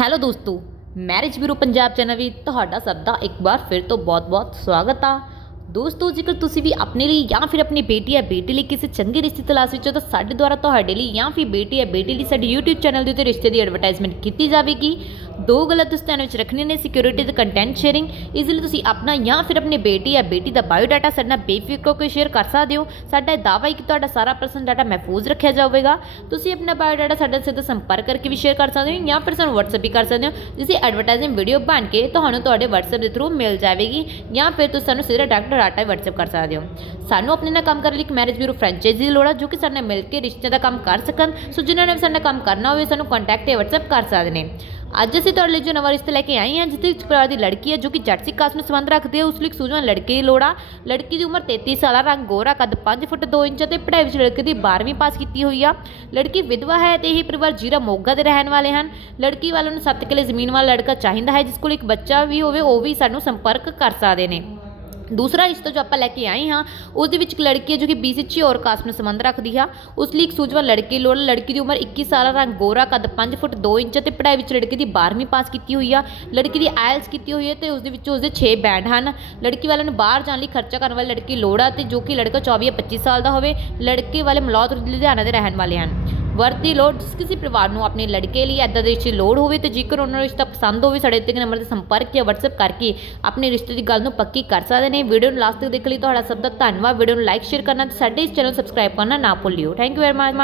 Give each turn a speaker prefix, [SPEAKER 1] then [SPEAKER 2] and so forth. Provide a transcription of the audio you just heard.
[SPEAKER 1] Hello ਦੋਸਤੋ, marriage bureau Punjab channel ਵੀ ਤੁਹਾਡਾ ਸਭ ਦਾ ਇੱਕ ਵਾਰ ਫਿਰ ਤੋਂ ਬਹੁਤ-ਬਹੁਤ ਸਵਾਗਤ ਆ। ਦੋਸਤੋ, ਜੇਕਰ ਤੁਸੀਂ ਵੀ ਆਪਣੇ ਲਈ ਜਾਂ ਫਿਰ ਆਪਣੀ ਬੇਟੀ ਜਾਂ ਬੇਟੇ ਲਈ ਕਿਸੇ ਚੰਗੇ ਰਿਸ਼ਤੇ ਤਲਾਸ਼ ਵਿੱਚ ਹੋ, ਤਾਂ ਸਾਡੇ ਦੁਆਰਾ ਤੁਹਾਡੇ ਲਈ ਜਾਂ ਫਿਰ ਬੇਟੀ ਜਾਂ ਬੇਟੀ ਲਈ ਸਾਡੇ YouTube ਚੈਨਲ ਦੇ ਉੱਤੇ ਰਿਸ਼ਤੇ ਦੀ ਐਡਵਰਟਾਈਜ਼ਮੈਂਟ ਕੀਤੀ ਜਾਵੇਗੀ। ਦੋ ਗੱਲਾਂ ਤੁਸੀਂ ਧਿਆਨ ਵਿੱਚ ਰੱਖਣੀਆਂ ਨੇ ਸਿਕਿਉਰਿਟੀ ਤੇ ਕੰਟੈਂਟ ਸ਼ੇਅਰਿੰਗ ਇਸ ਲਈ ਤੁਸੀਂ ਆਪਣਾ ਜਾਂ ਫਿਰ ਆਪਣੇ ਬੇਟੀ ਜਾਂ ਬੇਟੀ ਦਾ ਬਾਇਓ ਡਾਟਾ ਸਾਡੇ ਨਾਲ ਬੇਫਿਕਰ ਹੋ ਕੇ ਸ਼ੇਅਰ ਕਰ ਸਕਦੇ ਹੋ। ਸਾਡਾ ਇਹ ਦਾਅਵਾ ਹੈ ਕਿ ਤੁਹਾਡਾ ਸਾਰਾ ਪਰਸਨਲ ਡਾਟਾ ਮਹਿਫੂਜ਼ ਰੱਖਿਆ ਜਾਵੇਗਾ। ਤੁਸੀਂ ਆਪਣਾ ਬਾਇਓ ਡਾਟਾ ਸਾਡੇ ਨਾਲ ਸਿੱਧਾ ਸੰਪਰਕ ਕਰਕੇ ਵੀ ਸ਼ੇਅਰ ਕਰ ਸਕਦੇ ਹੋ ਜਾਂ ਫਿਰ ਸਾਨੂੰ WhatsApp ਵੀ ਕਰ ਸਕਦੇ ਹੋ, ਜਿਸ ਐਡਵਰਟਾਈਜ਼ਿੰਗ ਵੀਡੀਓ ਬਣ ਕੇ ਤੁਹਾਨੂੰ ਤੁਹਾਡੇ WhatsApp ਦੇ ਥਰੂ ਮਿਲ ਜਾਵੇਗੀ ਜਾਂ ਫਿਰ ਤੁਸੀਂ ਸਾਨੂੰ ਸਿੱਧਾ ਡਾਇਰੈਕਟ ਡਾਟਾ ਵੀ WhatsApp ਕਰ ਸਕਦੇ ਹੋ। ਸਾਨੂੰ ਆਪਣੇ ਨਾਲ ਕੰਮ ਕਰਨ ਲਈ ਇੱਕ ਮੈਰਿਜ ਬਿਊਰੋ ਫਰੈਂਚਾਈਜ਼ੀ ਦੀ ਲੋੜ ਹੈ ਜੋ ਕਿ ਸਾਡੇ ਨਾਲ ਮਿਲ ਕੇ ਰਿਸ਼ਤੇ ਦਾ ਕੰਮ ਕਰ ਸਕਣ। ਸੋ ਜਿਨ੍ਹਾਂ ਨੇ ਵੀ ਸਾਡੇ ਨਾਲ ਕੰਮ ਕਰਨਾ ਹੋਵੇ, ਸਾਨੂੰ ਕੰਟੈਕਟ ਜਾਂ WhatsApp ਕਰ ਸਕਦੇ ਨੇ। ਅੱਜ ਅਸੀਂ ਤੁਹਾਡੇ ਲਈ ਜੋ ਨਵਾਂ ਰਿਸ਼ਤਾ ਲੈ ਕੇ ਆਏ ਹਾਂ ਜਿਸ ਦੇ ਵਿੱਚ ਪਰਿਵਾਰ ਦੀ ਲੜਕੀ ਹੈ ਜੋ ਕਿ ਜੱਟ ਸਿੱਖ ਕਾਸਟ ਨੂੰ ਸੰਬੰਧ ਰੱਖਦੇ ਹੈ ਉਸ ਲਈ ਇੱਕ ਸੂਝਵਾਨ ਲੜਕੀ ਦੀ ਲੋੜ ਆ। ਲੜਕੀ ਦੀ ਉਮਰ 33 ਸਾਲਾਂ ਰੰਗ ਗੋਰਾ, ਕੱਦ 5 ਫੁੱਟ 2 ਇੰਚ ਅਤੇ ਪੜ੍ਹਾਈ ਵਿੱਚ ਲੜਕੀ ਦੀ 12ਵੀਂ ਪਾਸ ਕੀਤੀ ਹੋਈ ਆ। ਲੜਕੀ ਵਿਧਵਾ ਹੈ ਤੇ ਇਹ ਪਰਿਵਾਰ ਜੀਰਾ ਮੋਗਾ ਦੇ ਰਹਿਣ ਵਾਲੇ ਹਨ। ਲੜਕੀ ਵਾਲਿਆਂ ਨੂੰ 7 ਕਿੱਲੇ ਜ਼ਮੀਨ ਵਾਲਾ ਲੜਕਾ ਚਾਹੀਦਾ ਹੈ, ਜਿਸ ਕੋਲ ਇੱਕ ਬੱਚਾ ਵੀ ਹੋਵੇ, ਉਹ ਵੀ ਸਾਨੂੰ ਸੰਪਰਕ ਕਰ ਸਕਦੇ ਨੇ। ਦੂਸਰਾ ਰਿਸ਼ਤਾ ਜੋ ਆਪਾਂ ਲੈ ਕੇ ਆਏ ਹਾਂ ਉਸ ਦੇ ਵਿੱਚ ਇੱਕ ਲੜਕੀ ਹੈ ਜੋ ਕਿ BCC ਔਰ ਕਾਸਟ ਨੂੰ ਸੰਬੰਧ ਰੱਖਦੀ ਆ। ਉਸ ਲਈ ਇੱਕ ਸੂਝਵਾਨ ਲੜਕੀ ਲੋੜ ਲੜਕੀ ਦੀ ਉਮਰ 21 ਸਾਲ, ਰੰਗ ਗੋਰਾ, ਕੱਦ 5 ਫੁੱਟ 2 ਇੰਚ ਅਤੇ ਪੜ੍ਹਾਈ ਵਿੱਚ ਲੜਕੀ ਦੀ 12ਵੀਂ ਪਾਸ ਕੀਤੀ ਹੋਈ ਆ। ਲੜਕੀ ਦੀ ਆਇਲਸ ਕੀਤੀ ਹੋਈ ਹੈ ਤੇ ਉਸ ਦੇ ਵਿੱਚ ਉਸ ਦੇ 6 ਬੈਂਡ ਹਨ। ਲੜਕੀ ਵਾਲਿਆਂ ਨੂੰ ਬਾਹਰ ਜਾਣ ਲਈ ਖਰਚਾ ਕਰਨ ਵਾਲੀ ਲੜਕੀ ਲੋੜ ਆ ਤੇ ਜੋ ਕਿ ਲੜਕਾ 24 ਜਾਂ 25 ਸਾਲ ਦਾ ਹੋਵੇ, ਲੜਕੇ ਵਾਲੇ ਮਲੌਤ ਲੁਧਿਆਣਾ ਦੇ ਰਹਿਣ ਵਾਲੇ ਹਨ। ਵਰਤ ਦੀ ਲੋੜ, ਜਿਸ ਕਿਸੇ ਪਰਿਵਾਰ ਨੂੰ ਆਪਣੇ ਲੜਕੇ ਲਈ ਐਦਾਂ ਦੇ ਰਿਸ਼ਤੇ ਲੋੜ ਹੋਵੇ ਤੇ ਜੇਕਰ ਉਹਨਾਂ ਨੂੰ ਰਿਸ਼ਤਾ ਪਸੰਦ ਹੋਵੇ, ਸਾਡੇ ਉੱਤੇ ਨੰਬਰ ਤੇ ਸੰਪਰਕ ਜਾਂ WhatsApp ਕਰਕੇ ਆਪਣੇ ਰਿਸ਼ਤੇ ਦੀ ਗੱਲ ਨੂੰ ਪੱਕੀ ਕਰ ਸਕਦੇ ਨੇ। ਵੀਡੀਓ ਨੂੰ ਲਾਸਟ ਤੱਕ ਦੇਖਣ ਲਈ ਤੁਹਾਡਾ ਸਭ ਦਾ ਧੰਨਵਾਦ। ਵੀਡੀਓ ਨੂੰ ਲਾਈਕ ਸ਼ੇਅਰ ਕਰਨਾ ਤੇ ਸਾਡੇ ਇਸ ਚੈਨਲ ਨੂੰ ਸਬਸਕ੍ਰਾਈਬ ਕਰਨਾ ਨਾ ਭੁੱਲਿਓ। Thank you very much